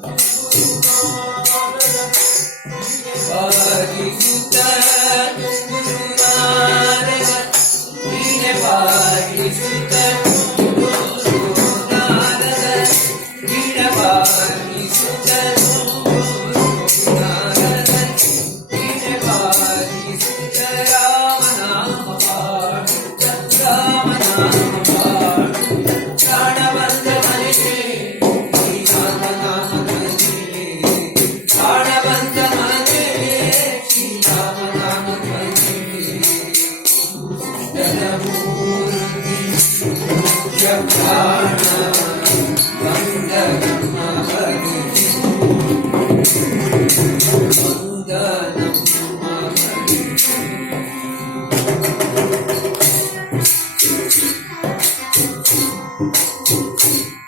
Gracias.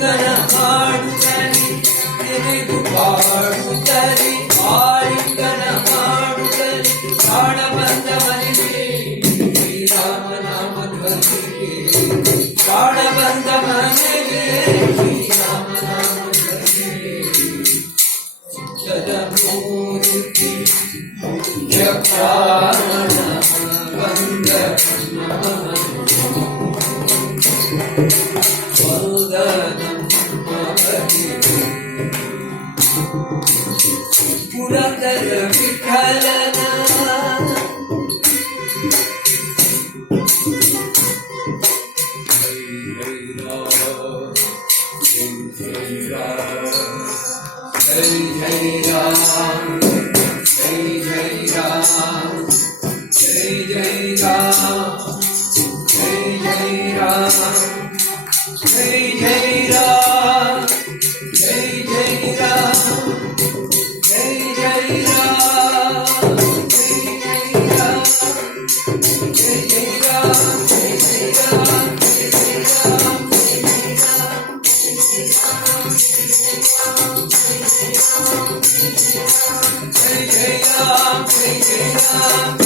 திங்கன பாடுதலி தினைவு பாடுதலி ஆளிங்கன பாடுதலி பாட வந்த மனிதே ஸ்ரீராம நாம துவசிலே பாட ಪುರದಯ ವಿಠಲನ Jai Ram, Jai Jai Ram. Thank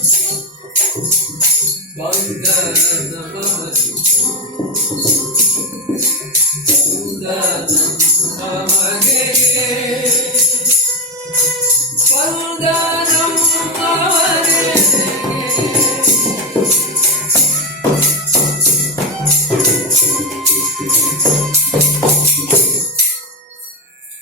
Bandanamati Bandanamati